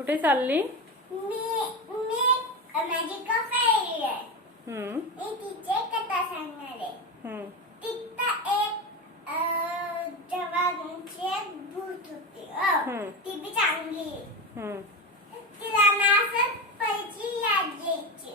कुठे चालली? मी माझी कफे आहे. मी तिचे कथा सांगणार आहे. तिथं एक जवानची एक भूत होती. ती बी चांगली. तिला ना असं पैची याद यायची.